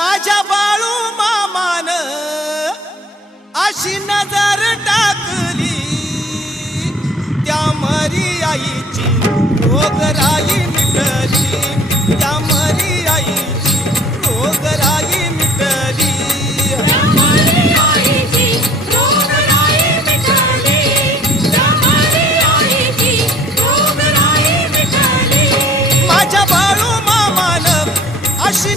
माझ्या बाळू मामान अशी नजर टाकली त्या मरी आईची रोगराई मिटली त्या मरी आईची रोगराई मिटली माझ्या बाळू मामान अशी